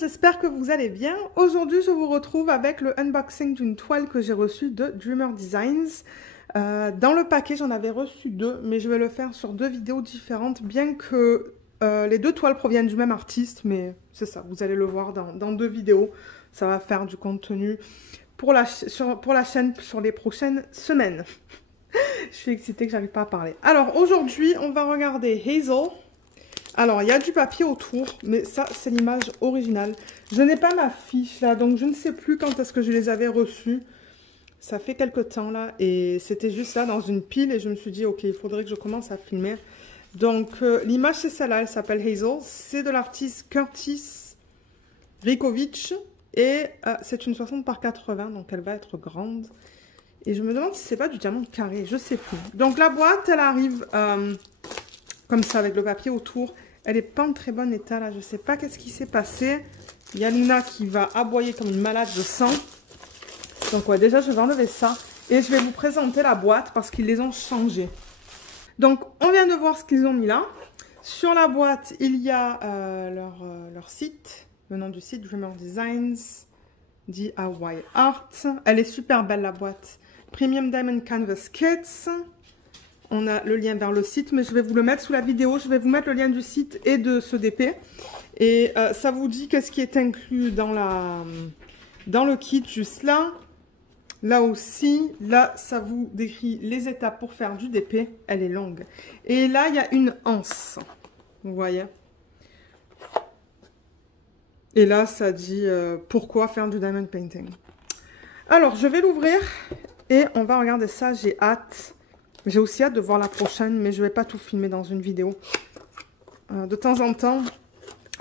monde, j'espère que vous allez bien. Aujourd'hui, je vous retrouve avec le unboxing d'une toile que j'ai reçue de Dreamer Designs. Dans le paquet, j'en avais reçu deux, mais je vais le faire sur deux vidéos différentes, bien que les deux toiles proviennent du même artiste, mais c'est ça, vous allez le voir dans deux vidéos. Ça va faire du contenu pour la chaîne sur les prochaines semaines. Je suis excitée que j'arrive pas à parler. Alors, aujourd'hui, on va regarder Hazel. Alors, il y a du papier autour, mais ça, c'est l'image originale. Je n'ai pas ma fiche, là, donc je ne sais plus quand est-ce que je les avais reçus. Ça fait quelques temps, là, et c'était juste là, dans une pile, et je me suis dit, ok, il faudrait que je commence à filmer. Donc, l'image, c'est celle-là, elle s'appelle Hazel. C'est de l'artiste Curtis Rikovic, et c'est une 60 par 80, donc elle va être grande. Et je me demande si c'est pas du diamant carré, je sais plus. Donc, la boîte, elle arrive... comme ça, avec le papier autour. Elle n'est pas en très bon état, là. Je ne sais pas qu'est-ce qui s'est passé. Il y a Luna qui va aboyer comme une malade de sang. Donc, ouais, déjà, je vais enlever ça. Et je vais vous présenter la boîte parce qu'ils les ont changés. Donc, on vient de voir ce qu'ils ont mis là. Sur la boîte, il y a leur site. Le nom du site, Dreamer Designs. DIY Art. Elle est super belle, la boîte. Premium Diamond Canvas Kits. On a le lien vers le site, mais je vais vous le mettre sous la vidéo. Je vais vous mettre le lien du site et de ce DP. Et ça vous dit qu'est-ce qui est inclus dans le kit, juste là. Là aussi, là, ça vous décrit les étapes pour faire du DP. Elle est longue. Et là, il y a une anse. Vous voyez. Et là, ça dit pourquoi faire du diamond painting. Alors, je vais l'ouvrir et on va regarder ça. J'ai hâte. J'ai aussi hâte de voir la prochaine, mais je ne vais pas tout filmer dans une vidéo. De temps en temps,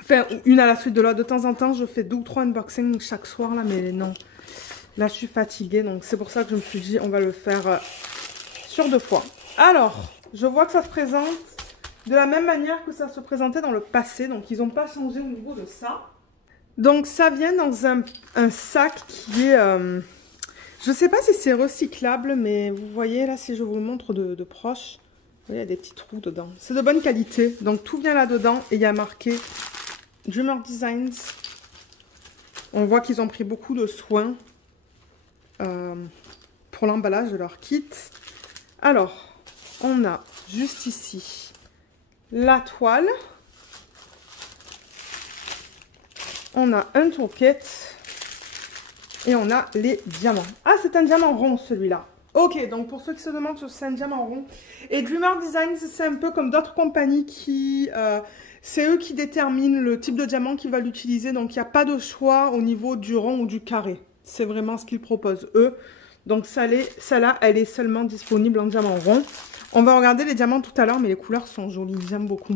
enfin, une à la suite de l'autre, de temps en temps, je fais 2 ou 3 unboxings chaque soir, là, mais non. Là, je suis fatiguée, donc c'est pour ça que je me suis dit, on va le faire sur 2 fois. Alors, je vois que ça se présente de la même manière que ça se présentait dans le passé, donc ils n'ont pas changé au niveau de ça. Donc, ça vient dans un sac qui est... je ne sais pas si c'est recyclable, mais vous voyez là, si je vous le montre de proche, vous voyez, il y a des petits trous dedans. C'est de bonne qualité, donc tout vient là-dedans et il y a marqué Dreamer Designs. On voit qu'ils ont pris beaucoup de soin pour l'emballage de leur kit. Alors, on a juste ici la toile. On a un toolkit. Et on a les diamants. Ah, c'est un diamant rond, celui-là. Ok, donc pour ceux qui se demandent, c'est un diamant rond. Et Dreamer Designs, c'est un peu comme d'autres compagnies qui... c'est eux qui déterminent le type de diamant qu'ils veulent utiliser. Donc, il n'y a pas de choix au niveau du rond ou du carré. C'est vraiment ce qu'ils proposent, eux. Donc, celle-là, elle est seulement disponible en diamant rond. On va regarder les diamants tout à l'heure, mais les couleurs sont jolies. J'aime beaucoup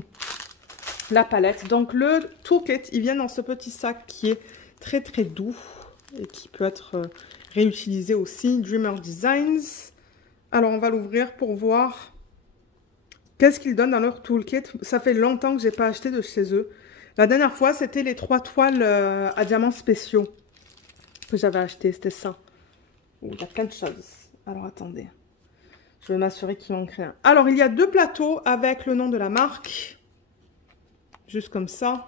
la palette. Donc, le toolkit, il vient dans ce petit sac qui est très, très doux. Et qui peut être réutilisé aussi. Dreamer Designs. Alors, on va l'ouvrir pour voir qu'est-ce qu'ils donnent dans leur toolkit. Ça fait longtemps que je n'ai pas acheté de chez eux. La dernière fois, c'était les 3 toiles à diamants spéciaux que j'avais acheté. C'était ça. Oh, il y a plein de choses. Alors, attendez. Je vais m'assurer qu'il manque rien. Alors, il y a 2 plateaux avec le nom de la marque. Juste comme ça.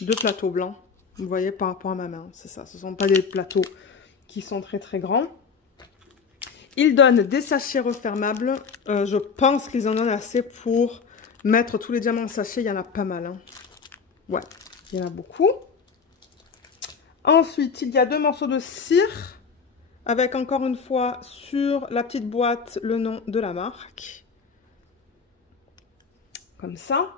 2 plateaux blancs. Vous voyez par rapport à ma main, c'est ça. Ce ne sont pas des plateaux qui sont très très grands. Ils donnent des sachets refermables. Je pense qu'ils en donnent assez pour mettre tous les diamants en sachet. Il y en a pas mal. Hein. Ouais, il y en a beaucoup. Ensuite, il y a 2 morceaux de cire. Avec encore une fois sur la petite boîte le nom de la marque. Comme ça.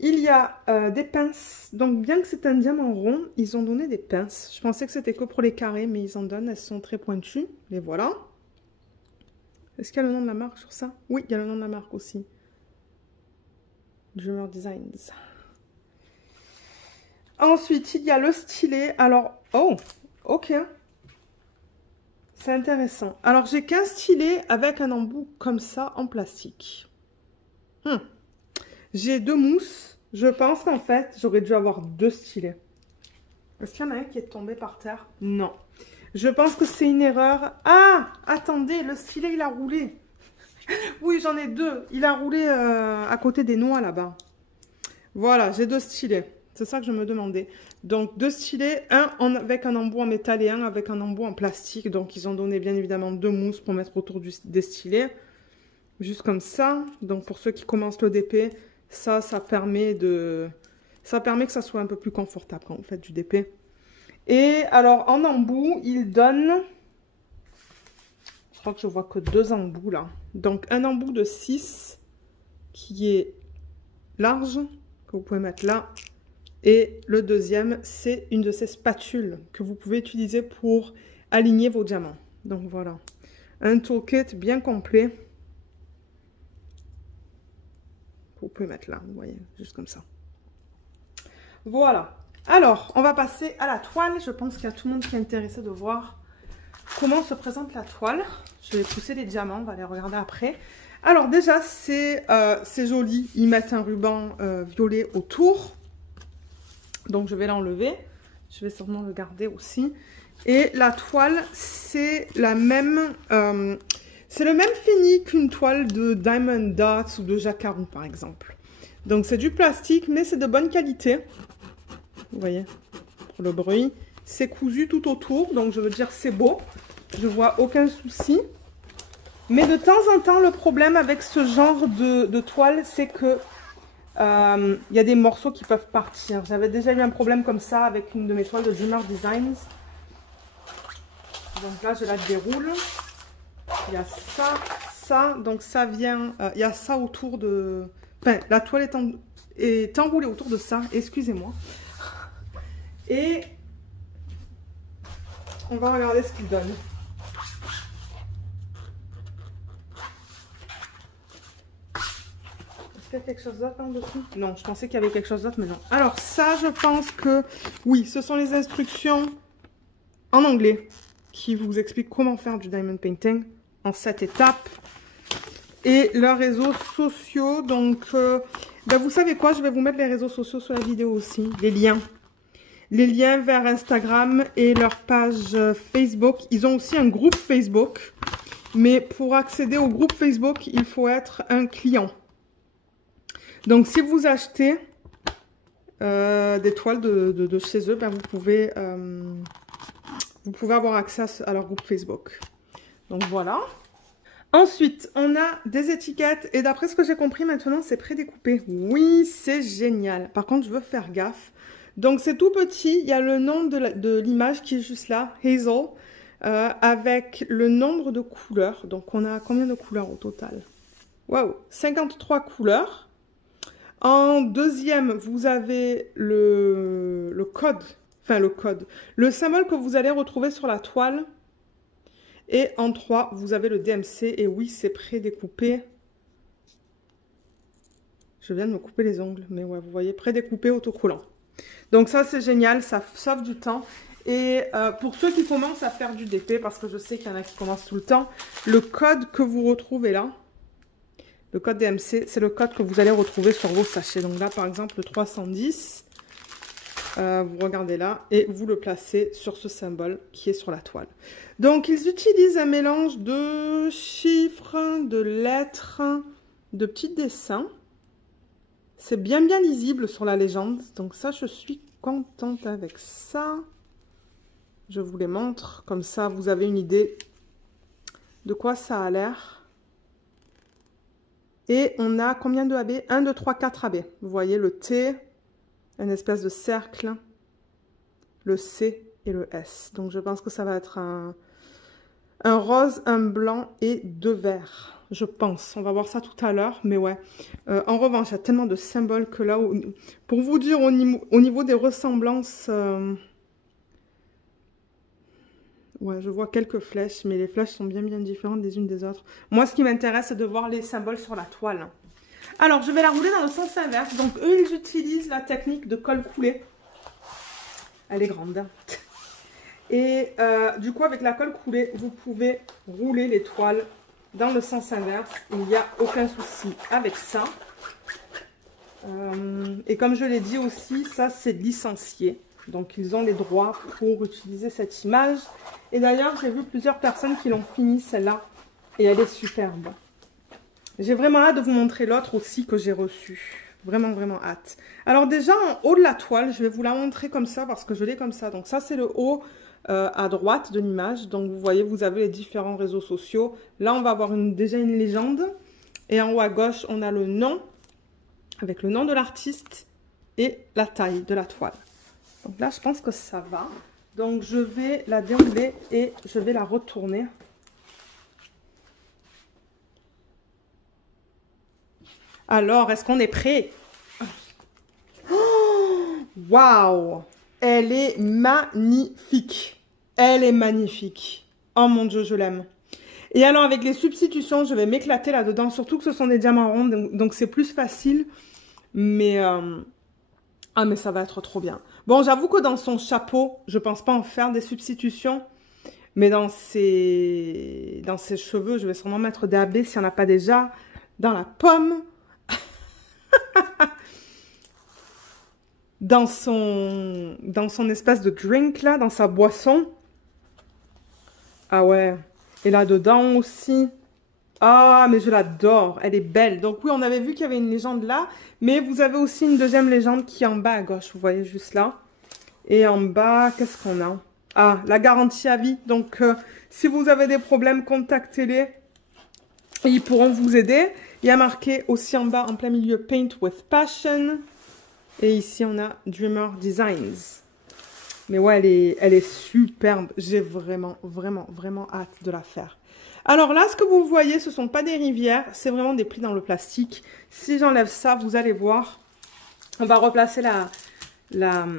Il y a des pinces. Donc, bien que c'est un diamant rond, ils ont donné des pinces. Je pensais que c'était que pour les carrés, mais ils en donnent. Elles sont très pointues. Les voilà. Est-ce qu'il y a le nom de la marque sur ça? Oui, il y a le nom de la marque aussi. Dreamer Designs. Ensuite, il y a le stylet. Alors, oh, ok. C'est intéressant. Alors, j'ai qu'un stylet avec un embout comme ça en plastique. J'ai 2 mousses. Je pense qu'en fait, j'aurais dû avoir 2 stylets. Est-ce qu'il y en a un qui est tombé par terre? Non. Je pense que c'est une erreur. Ah, attendez, le stylet, il a roulé. Oui, j'en ai 2. Il a roulé à côté des noix là-bas. Voilà, j'ai 2 stylets. C'est ça que je me demandais. Donc, 2 stylets, un avec un embout en métal et un avec un embout en plastique. Donc, ils ont donné bien évidemment 2 mousses pour mettre autour des stylets. Juste comme ça. Donc, pour ceux qui commencent le DP, ça permet que ça soit un peu plus confortable quand vous faites du DP. Et alors, en embout, ils donnent... Je crois que je vois que 2 embouts là. Donc, un embout de 6 qui est large, que vous pouvez mettre là. Et le deuxième, c'est une de ces spatules que vous pouvez utiliser pour aligner vos diamants. Donc, voilà. Un toolkit bien complet. Vous pouvez mettre là, vous voyez, juste comme ça. Voilà. Alors, on va passer à la toile. Je pense qu'il y a tout le monde qui est intéressé de voir comment se présente la toile. Je vais pousser les diamants, on va les regarder après. Alors déjà, c'est joli. Ils mettent un ruban violet autour. Donc, je vais l'enlever. Je vais sûrement le garder aussi. Et la toile, c'est la même... c'est le même fini qu'une toile de Diamond Dots ou de Jacquarou, par exemple. Donc, c'est du plastique, mais c'est de bonne qualité. Vous voyez, pour le bruit. C'est cousu tout autour, donc je veux dire, c'est beau. Je vois aucun souci. Mais de temps en temps, le problème avec ce genre de toile, c'est que il y a des morceaux qui peuvent partir. J'avais déjà eu un problème comme ça avec une de mes toiles de Dreamer Designs. Donc là, je la déroule. Il y a ça. Donc ça vient... il y a ça autour de... Enfin, la toile est enroulée autour de ça. Excusez-moi. Et on va regarder ce qu'il donne. Est-ce qu'il y a quelque chose d'autre en dessous? Non, je pensais qu'il y avait quelque chose d'autre, mais non. Alors ça, je pense que... Oui, ce sont les instructions en anglais qui vous expliquent comment faire du diamond painting en 7 étapes. Et leurs réseaux sociaux. Donc, ben vous savez quoi? Je vais vous mettre les réseaux sociaux sur la vidéo aussi. Les liens. Les liens vers Instagram et leur page Facebook. Ils ont aussi un groupe Facebook. Mais pour accéder au groupe Facebook, il faut être un client. Donc, si vous achetez des toiles de chez eux, ben vous pouvez avoir accès à leur groupe Facebook. Donc, voilà. Ensuite, on a des étiquettes. Et d'après ce que j'ai compris maintenant, c'est prédécoupé. Oui, c'est génial. Par contre, je veux faire gaffe. Donc, c'est tout petit. Il y a le nom de l'image qui est juste là, Hazel, avec le nombre de couleurs. Donc, on a combien de couleurs au total? Waouh, 53 couleurs. En deuxième, vous avez le code. Enfin, le code. Le symbole que vous allez retrouver sur la toile. Et en 3, vous avez le DMC. Et oui, c'est prédécoupé. Je viens de me couper les ongles. Mais ouais, vous voyez, prédécoupé autocollant. Donc ça, c'est génial, ça sauve du temps. Et pour ceux qui commencent à faire du DP, parce que je sais qu'il y en a qui commencent tout le temps, le code que vous retrouvez là, le code DMC, c'est le code que vous allez retrouver sur vos sachets. Donc là, par exemple, le 310, vous regardez là, et vous le placez sur ce symbole qui est sur la toile. Donc, ils utilisent un mélange de chiffres, de lettres, de petits dessins. C'est bien lisible sur la légende. Donc ça, je suis contente avec ça. Je vous les montre. Comme ça, vous avez une idée de quoi ça a l'air. Et on a combien de AB? 1, 2, 3, 4 AB. Vous voyez le T, une espèce de cercle, le C et le S. Donc je pense que ça va être un rose, un blanc et 2 verts. Je pense. On va voir ça tout à l'heure. Mais ouais. En revanche, il y a tellement de symboles que là, pour vous dire au niveau des ressemblances, ouais, je vois quelques flèches, mais les flèches sont bien différentes des unes des autres. Moi, ce qui m'intéresse, c'est de voir les symboles sur la toile. Alors, je vais la rouler dans le sens inverse. Donc, eux, ils utilisent la technique de colle coulée. Elle est grande. Et du coup, avec la colle coulée, vous pouvez rouler les toiles dans le sens inverse. Il n'y a aucun souci avec ça. Et comme je l'ai dit aussi, ça, c'est licencié. Donc, ils ont les droits pour utiliser cette image. Et d'ailleurs, j'ai vu plusieurs personnes qui l'ont fini, celle-là. Et elle est superbe. J'ai vraiment hâte de vous montrer l'autre aussi que j'ai reçu. Vraiment, vraiment hâte. Alors déjà, en haut de la toile, je vais vous la montrer comme ça parce que je l'ai comme ça. Donc ça, c'est le haut à droite de l'image. Donc vous voyez, vous avez les différents réseaux sociaux. Là, on va avoir déjà une légende. Et en haut à gauche, on a le nom, avec le nom de l'artiste et la taille de la toile. Donc là, je pense que ça va. Donc je vais la dérouler et je vais la retourner. Alors, est-ce qu'on est prêt? Waouh! Elle est magnifique. Elle est magnifique. Oh mon Dieu, je l'aime. Et alors, avec les substitutions, je vais m'éclater là-dedans. Surtout que ce sont des diamants ronds, donc c'est plus facile. Mais, ah, mais ça va être trop bien. Bon, j'avoue que dans son chapeau, je pense pas en faire des substitutions. Mais dans ses cheveux, je vais sûrement mettre des AB s'il n'y en a pas déjà. Dans la pomme. dans son espèce de drink là, dans sa boisson. Ah ouais. Et là-dedans aussi. Ah, mais je l'adore. Elle est belle. Donc oui, on avait vu qu'il y avait une légende là. Mais vous avez aussi une deuxième légende qui est en bas à gauche. Vous voyez juste là. Et en bas, qu'est-ce qu'on a? Ah, la garantie à vie. Donc, si vous avez des problèmes, contactez-les. Ils pourront vous aider. Il y a marqué aussi en bas, en plein milieu, Paint with Passion. Et ici, on a Dreamer Designs. Mais ouais, elle est superbe. J'ai vraiment, vraiment, vraiment hâte de la faire. Alors là, ce que vous voyez, ce ne sont pas des rivières. C'est vraiment des plis dans le plastique. Si j'enlève ça, vous allez voir. On va replacer la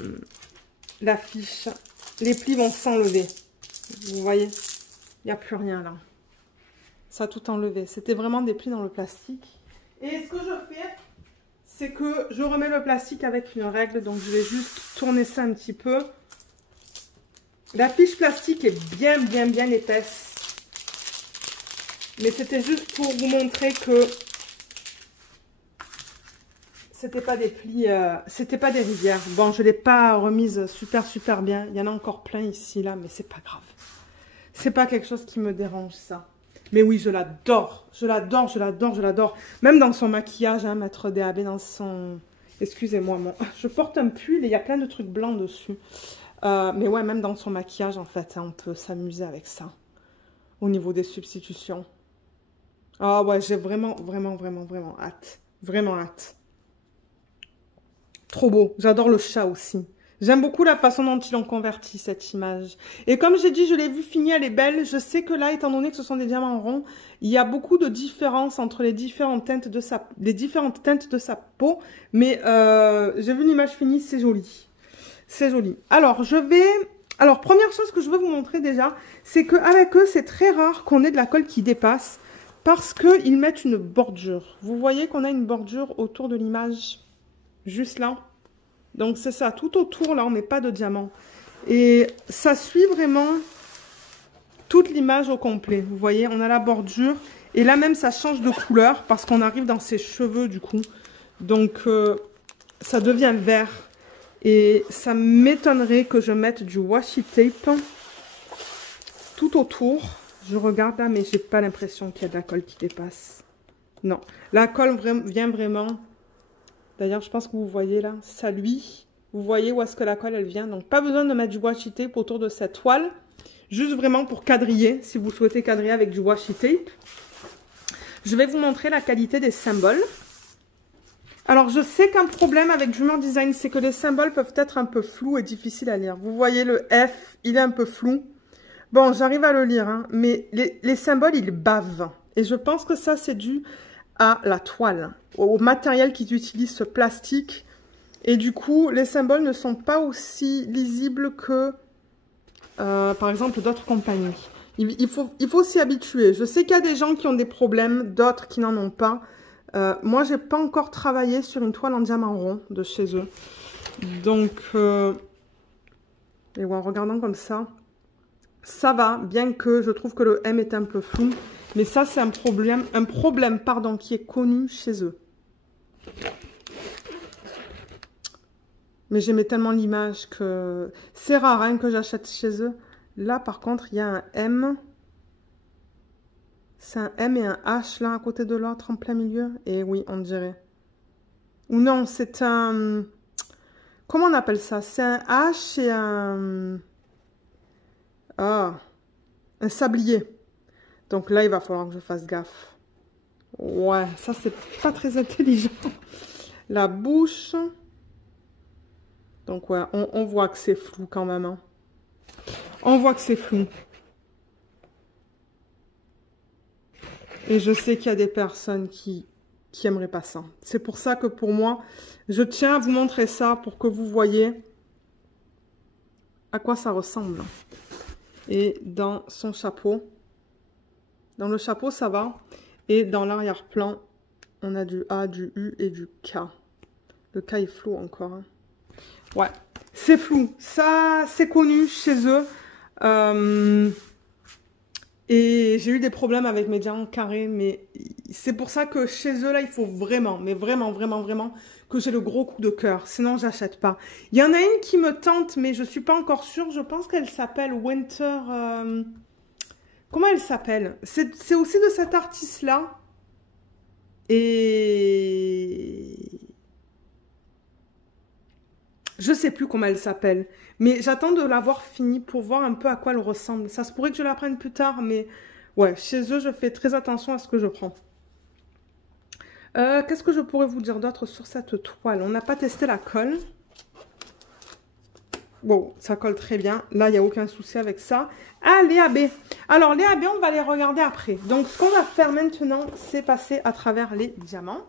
fiche. Les plis vont s'enlever. Vous voyez, il n'y a plus rien là. Ça a tout enlevé. C'était vraiment des plis dans le plastique. Et ce que je fais, c'est que je remets le plastique avec une règle. Donc, je vais juste tourner ça un petit peu. La fiche plastique est bien, bien, bien épaisse. Mais c'était juste pour vous montrer que c'était pas des plis, c'était pas des rivières. Bon, je l'ai pas remise super, super bien. Il y en a encore plein ici, là, mais c'est pas grave. C'est pas quelque chose qui me dérange, ça. Mais oui, je l'adore. Je l'adore, je l'adore, je l'adore. Même dans son maquillage, hein, mettre des AB dans son... Excusez-moi, je porte un pull et il y a plein de trucs blancs dessus. Mais ouais, même dans son maquillage, en fait, hein, on peut s'amuser avec ça. Au niveau des substitutions. Ah ouais, j'ai vraiment, vraiment, vraiment, vraiment hâte. Vraiment hâte. Trop beau. J'adore le chat aussi. J'aime beaucoup la façon dont ils ont converti cette image. Et comme j'ai dit, je l'ai vue finie, elle est belle. Je sais que là, étant donné que ce sont des diamants ronds, il y a beaucoup de différences entre les différentes teintes de sa peau. Mais j'ai vu l'image finie, c'est joli. C'est joli. Alors, première chose que je veux vous montrer déjà, c'est qu'avec eux, c'est très rare qu'on ait de la colle qui dépasse parce qu'ils mettent une bordure. Vous voyez qu'on a une bordure autour de l'image, juste là. Donc, c'est ça, tout autour, là, on met pas de diamant. Et ça suit vraiment toute l'image au complet. Vous voyez, on a la bordure. Et là, même, ça change de couleur parce qu'on arrive dans ses cheveux, du coup. Donc, ça devient vert. Et ça m'étonnerait que je mette du washi tape tout autour. Je regarde là, mais j'ai pas l'impression qu'il y a de la colle qui dépasse. Non, la colle vient vraiment... D'ailleurs, je pense que vous voyez là, ça lui. Vous voyez où est-ce que la colle, elle vient. Donc, pas besoin de mettre du washi tape autour de cette toile. Juste vraiment pour quadriller, si vous souhaitez quadriller avec du washi tape. Je vais vous montrer la qualité des symboles. Alors, je sais qu'un problème avec Dreamer Design, c'est que les symboles peuvent être un peu flous et difficiles à lire. Vous voyez le F, il est un peu flou. Bon, j'arrive à le lire, hein, mais les symboles, ils bavent. Et je pense que ça, c'est dû à la toile, au matériel qu'ils utilisent, ce plastique. Et du coup, les symboles ne sont pas aussi lisibles que, par exemple, d'autres compagnies. Il faut s'y habituer. Je sais qu'il y a des gens qui ont des problèmes, d'autres qui n'en ont pas. Moi, j'ai pas encore travaillé sur une toile en diamant rond de chez eux. Donc, et ouais, en regardant comme ça va, bien que je trouve que le M est un peu flou. Mais ça, c'est un problème qui est connu chez eux. Mais j'aimais tellement l'image que... C'est rare hein, que j'achète chez eux. Là, par contre, il y a un M. C'est un M et un H, là, à côté de l'autre, en plein milieu. Et oui, on dirait. Ou non, c'est un... Comment on appelle ça? C'est un H et un... Ah, un sablier. Donc là, il va falloir que je fasse gaffe. Ouais, ça, c'est pas très intelligent. La bouche. Donc ouais, on voit que c'est flou quand même. Hein. On voit que c'est flou. Et je sais qu'il y a des personnes qui aimeraient pas ça. C'est pour ça que pour moi, je tiens à vous montrer ça pour que vous voyez à quoi ça ressemble. Et dans son chapeau, dans le chapeau, ça va. Et dans l'arrière-plan, on a du A, du U et du K. Le K est flou encore. Hein. Ouais, c'est flou. Ça, c'est connu chez eux. Et j'ai eu des problèmes avec mes diamants carrés, mais c'est pour ça que chez eux, là, il faut vraiment, mais vraiment, vraiment, vraiment, que j'ai le gros coup de cœur. Sinon, j'achète pas. Il y en a une qui me tente, mais je suis pas encore sûre. Je pense qu'elle s'appelle Winter... Comment elle s'appelle? C'est aussi de cet artiste-là. Et... Je sais plus comment elle s'appelle. Mais j'attends de l'avoir finie pour voir un peu à quoi elle ressemble. Ça se pourrait que je la prenne plus tard, mais... Ouais, chez eux, je fais très attention à ce que je prends. Qu'est-ce que je pourrais vous dire d'autre sur cette toile? On n'a pas testé la colle. Bon, ça colle très bien. Là, il n'y a aucun souci avec ça. Ah, les AB. Alors, les AB, on va les regarder après. Donc, ce qu'on va faire maintenant, c'est passer à travers les diamants.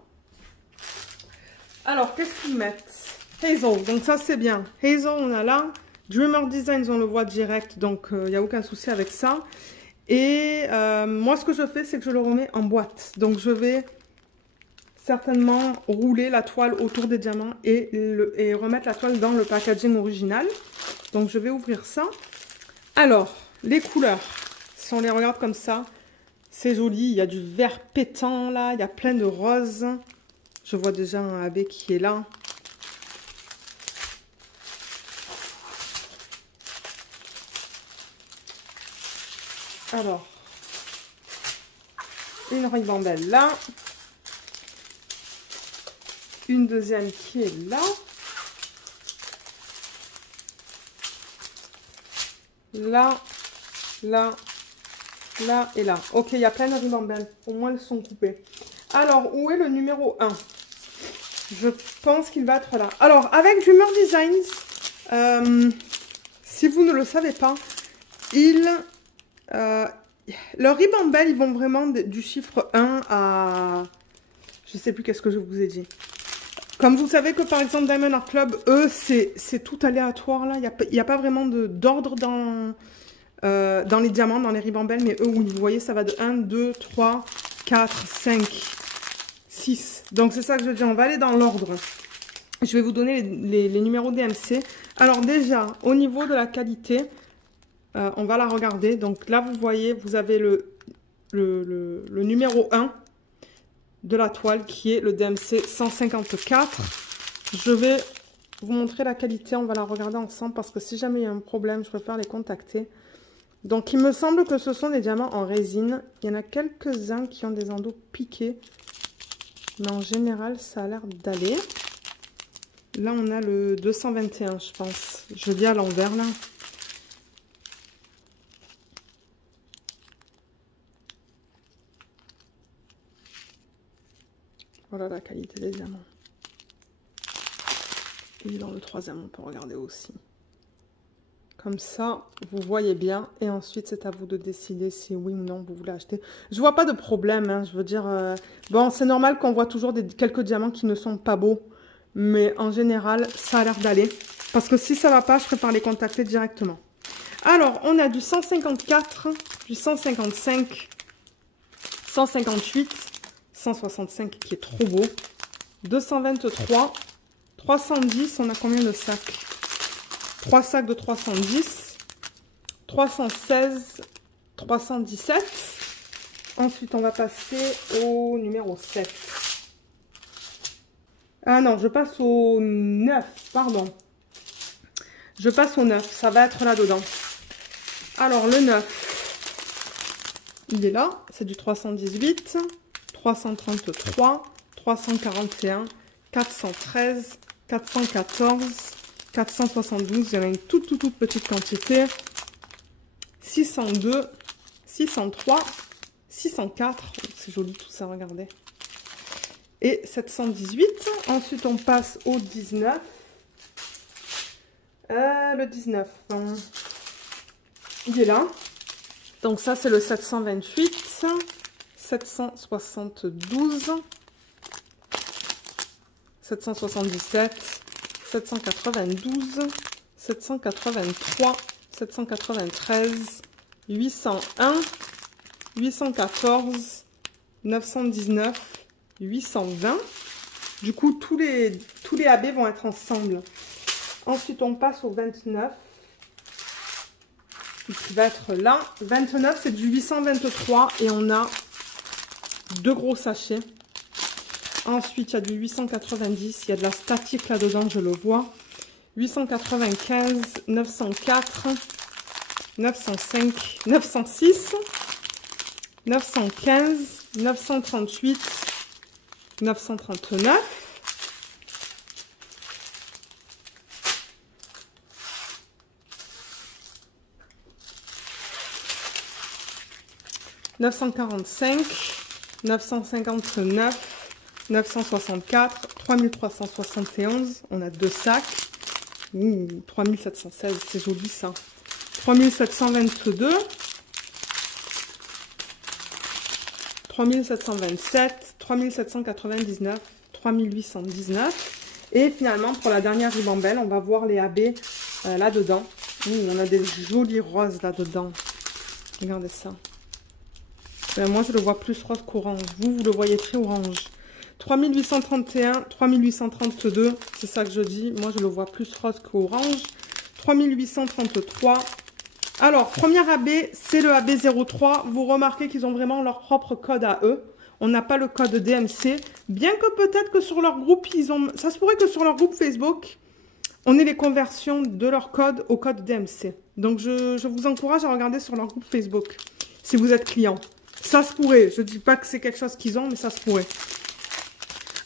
Alors, qu'est-ce qu'ils mettent? Hazel, donc ça, c'est bien. Hazel, on a là. Dreamer Designs, on le voit direct, donc il n'y a aucun souci avec ça. Et moi, ce que je fais, c'est que je le remets en boîte. Donc, je vais certainement rouler la toile autour des diamants et remettre la toile dans le packaging original. Donc, je vais ouvrir ça. Alors, les couleurs, si on les regarde comme ça, c'est joli. Il y a du vert pétant là, il y a plein de roses. Je vois déjà un AB qui est là. Alors, une ribambelle là. Une deuxième qui est là. Là, là, là et là. Ok, il y a plein de ribambelles. Au moins, elles sont coupées. Alors, où est le numéro 1? Je pense qu'il va être là. Alors, avec Dreamer Designs, si vous ne le savez pas, leurs ribambelles, ils vont vraiment du chiffre 1 à... Je ne sais plus qu'est-ce que je vous ai dit. Comme vous savez que par exemple Diamond Art Club, eux, c'est tout aléatoire là. Il n'y a pas vraiment d'ordre dans les diamants, dans les ribambelles. Mais eux, oui, vous voyez, ça va de 1, 2, 3, 4, 5, 6. Donc c'est ça que je dis, on va aller dans l'ordre. Je vais vous donner les numéros DMC. Alors déjà, au niveau de la qualité, on va la regarder. Donc là, vous voyez, vous avez le numéro 1 de la toile qui est le DMC 154. Je vais vous montrer la qualité, on va la regarder ensemble parce que si jamais il y a un problème, je préfère les contacter. Donc il me semble que ce sont des diamants en résine. Il y en a quelques-uns qui ont des endos piqués, mais en général ça a l'air d'aller. Là on a le 221 je pense. Je lis à l'envers là. Voilà la qualité des diamants. Et dans le troisième, on peut regarder aussi. Comme ça, vous voyez bien. Et ensuite, c'est à vous de décider si oui ou non vous voulez acheter. Je vois pas de problème. Hein, je veux dire, bon, c'est normal qu'on voit toujours quelques diamants qui ne sont pas beaux. Mais en général, ça a l'air d'aller. Parce que si ça va pas, je préfère les contacter directement. Alors, on a du 154, du 155, 158... 165 qui est trop beau. 223. 310, on a combien de sacs? 3 sacs de 310. 316. 317. Ensuite, on va passer au numéro 7. Ah non, je passe au 9, pardon. Je passe au 9, ça va être là-dedans. Alors, le 9, il est là, c'est du 318. 333, 341, 413, 414, 472, il y en a une toute petite quantité, 602, 603, 604, c'est joli tout ça, regardez, et 718. Ensuite on passe au 19, le 19, il est là, donc ça c'est le 728, 772, 777, 792, 783, 793, 801, 814, 919, 820. Du coup, tous les AB vont être ensemble. Ensuite, on passe au 29, qui va être là. 29, c'est du 823 et on a 2 gros sachets. Ensuite, il y a du 890, il y a de la statique là-dedans, je le vois. 895, 904, 905, 906, 915, 938, 939. « 945, 959, 964, 3371, on a 2 sacs, 3716, c'est joli ça, 3722, 3727, 3799, 3819, et finalement pour la dernière ribambelle, on va voir les AB là-dedans. On a des jolis roses là-dedans, regardez ça. Moi je le vois plus rose qu'orange, vous le voyez très orange. 3831, 3832, c'est ça que je dis. Moi, je le vois plus rose qu'orange. 3833. Alors, premier AB, c'est le AB03. Vous remarquez qu'ils ont vraiment leur propre code à eux. On n'a pas le code DMC. Bien que peut-être que sur leur groupe, ils ont... Ça se pourrait que sur leur groupe Facebook, on ait les conversions de leur code au code DMC. Donc, je vous encourage à regarder sur leur groupe Facebook, si vous êtes client. Ça se pourrait. Je ne dis pas que c'est quelque chose qu'ils ont, mais ça se pourrait.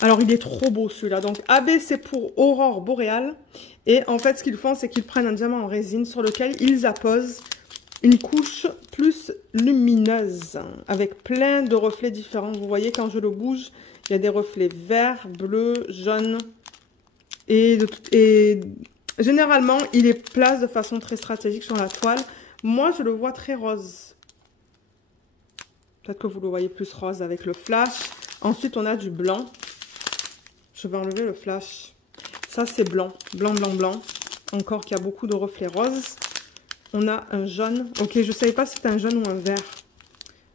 Alors, il est trop beau celui-là. Donc, AB, c'est pour Aurore Boréale. Et en fait, ce qu'ils font, c'est qu'ils prennent un diamant en résine sur lequel ils apposent une couche plus lumineuse avec plein de reflets différents. Vous voyez, quand je le bouge, il y a des reflets verts, bleus, jaunes. Et généralement, il est place de façon très stratégique sur la toile. Moi, je le vois très rose. Peut-être que vous le voyez plus rose avec le flash. Ensuite, on a du blanc. Je vais enlever le flash. Ça, c'est blanc. Blanc, blanc, blanc. Encore qu'il y a beaucoup de reflets roses. On a un jaune. Ok, je ne savais pas si c'était un jaune ou un vert.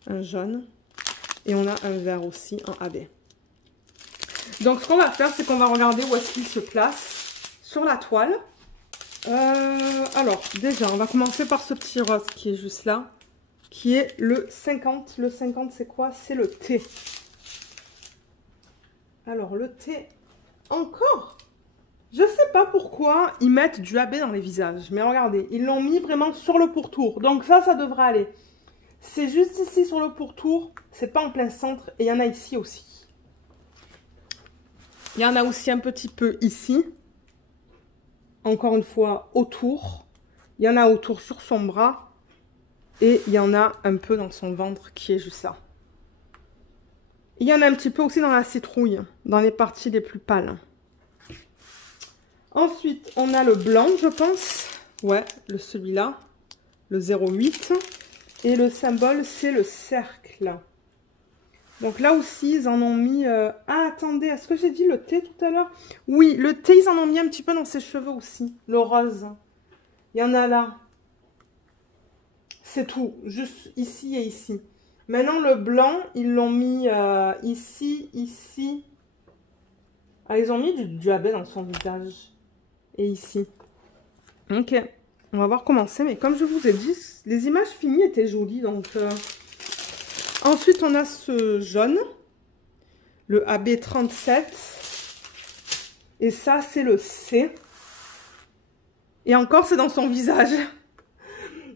Un jaune. Et on a un vert aussi en AB. Donc, ce qu'on va faire, c'est qu'on va regarder où est-ce qu'il se place sur la toile. Alors, déjà, on va commencer par ce petit rose qui est juste là. Qui est le 50. Le 50, c'est quoi? C'est le T. Alors, le T, encore. Je sais pas pourquoi ils mettent du AB dans les visages. Mais regardez, ils l'ont mis vraiment sur le pourtour. Donc ça devrait aller. C'est juste ici sur le pourtour. C'est pas en plein centre. Et il y en a ici aussi. Il y en a aussi un petit peu ici. Encore une fois, autour. Il y en a autour sur son bras. Et il y en a un peu dans son ventre qui est juste là. Il y en a un petit peu aussi dans la citrouille. Dans les parties les plus pâles. Ensuite, on a le blanc, je pense. Ouais, celui-là. Le 08. Et le symbole, c'est le cercle. Donc là aussi, ils en ont mis... Ah, attendez, est-ce que j'ai dit le T tout à l'heure? Oui, le T, ils en ont mis un petit peu dans ses cheveux aussi. Le rose. Il y en a là. C'est tout. Juste ici et ici. Maintenant, le blanc, ils l'ont mis ici, ici. Ah, ils ont mis du AB dans son visage. Et ici. Ok. On va voir comment c'est. Mais comme je vous ai dit, les images finies étaient jolies. Donc, ensuite, on a ce jaune. Le AB37. Et ça, c'est le C. Et encore, c'est dans son visage.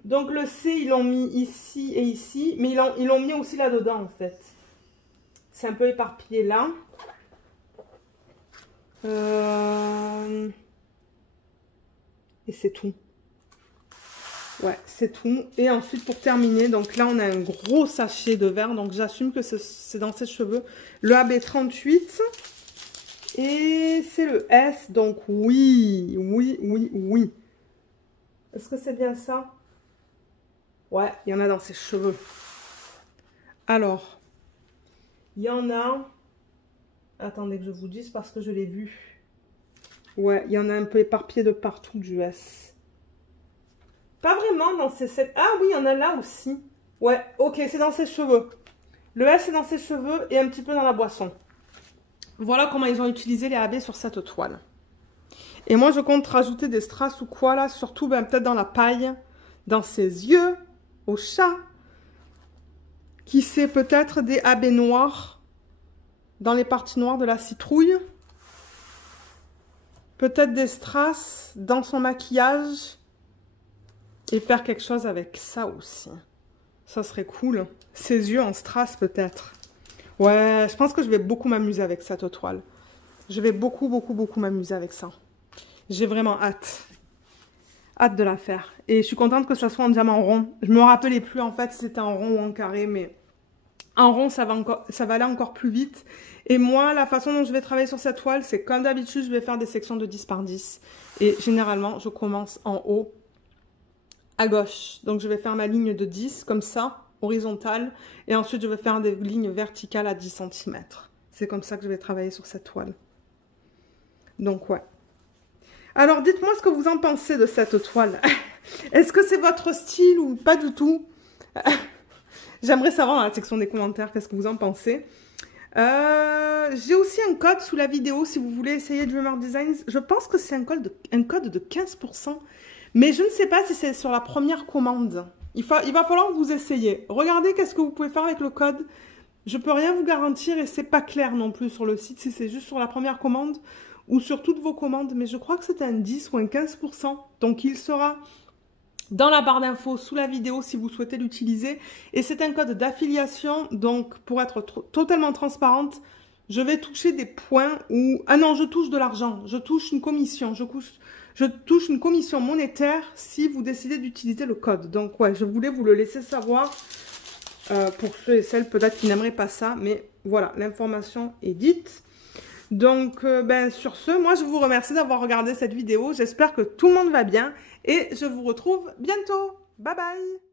Donc, le C, ils l'ont mis ici et ici. Mais ils l'ont mis aussi là-dedans, en fait. C'est un peu éparpillé là. Et c'est tout. Ouais, c'est tout. Et ensuite, pour terminer, donc là, on a un gros sachet de verre. Donc, j'assume que c'est dans ses cheveux. Le AB38. Et c'est le S. Donc, oui, oui, oui, oui. Est-ce que c'est bien ça? Ouais, il y en a dans ses cheveux. Alors, il y en a... Attendez que je vous dise parce que je l'ai vu. Ouais, il y en a un peu éparpillé de partout du S. Pas vraiment dans ses... Ah oui, il y en a là aussi. Ouais, ok, c'est dans ses cheveux. Le S est dans ses cheveux et un petit peu dans la boisson. Voilà comment ils ont utilisé les AB sur cette toile. Et moi, je compte rajouter des strass ou quoi là, surtout ben, peut-être dans la paille, dans ses yeux, au chat. Qui sait, peut-être des AB noirs dans les parties noires de la citrouille. Peut-être des strass dans son maquillage. Et faire quelque chose avec ça aussi. Ça serait cool. Ses yeux en strass peut-être. Ouais, je pense que je vais beaucoup m'amuser avec cette toile. Je vais beaucoup m'amuser avec ça. J'ai vraiment hâte. Hâte de la faire. Et je suis contente que ça soit en diamant rond. Je me rappelais plus en fait si c'était en rond ou en carré, mais en rond ça va aller encore plus vite. Et moi, la façon dont je vais travailler sur cette toile, c'est comme d'habitude, je vais faire des sections de 10 par 10. Et généralement, je commence en haut à gauche. Donc je vais faire ma ligne de 10 comme ça, horizontale. Et ensuite, je vais faire des lignes verticales à 10 cm. C'est comme ça que je vais travailler sur cette toile. Donc ouais. Alors, dites-moi ce que vous en pensez de cette toile. Est-ce que c'est votre style ou pas du tout? J'aimerais savoir dans la section des commentaires qu'est-ce que vous en pensez. J'ai aussi un code sous la vidéo si vous voulez essayer Dreamer Designs. Je pense que c'est un code de 15%. Mais je ne sais pas si c'est sur la première commande. Il va falloir que vous essayiez. Regardez qu'est-ce que vous pouvez faire avec le code. Je peux rien vous garantir et c'est pas clair non plus sur le site si c'est juste sur la première commande ou sur toutes vos commandes, mais je crois que c'était un 10 ou un 15%. Donc, il sera dans la barre d'infos sous la vidéo si vous souhaitez l'utiliser. Et c'est un code d'affiliation. Donc, pour être totalement transparente, je vais toucher des points où... Ah non, je touche de l'argent. Je touche une commission. Je touche une commission monétaire si vous décidez d'utiliser le code. Donc, ouais, je voulais vous le laisser savoir pour ceux et celles peut-être qui n'aimeraient pas ça. Mais voilà, l'information est dite. Donc, ben, sur ce, moi, je vous remercie d'avoir regardé cette vidéo. J'espère que tout le monde va bien et je vous retrouve bientôt. Bye bye!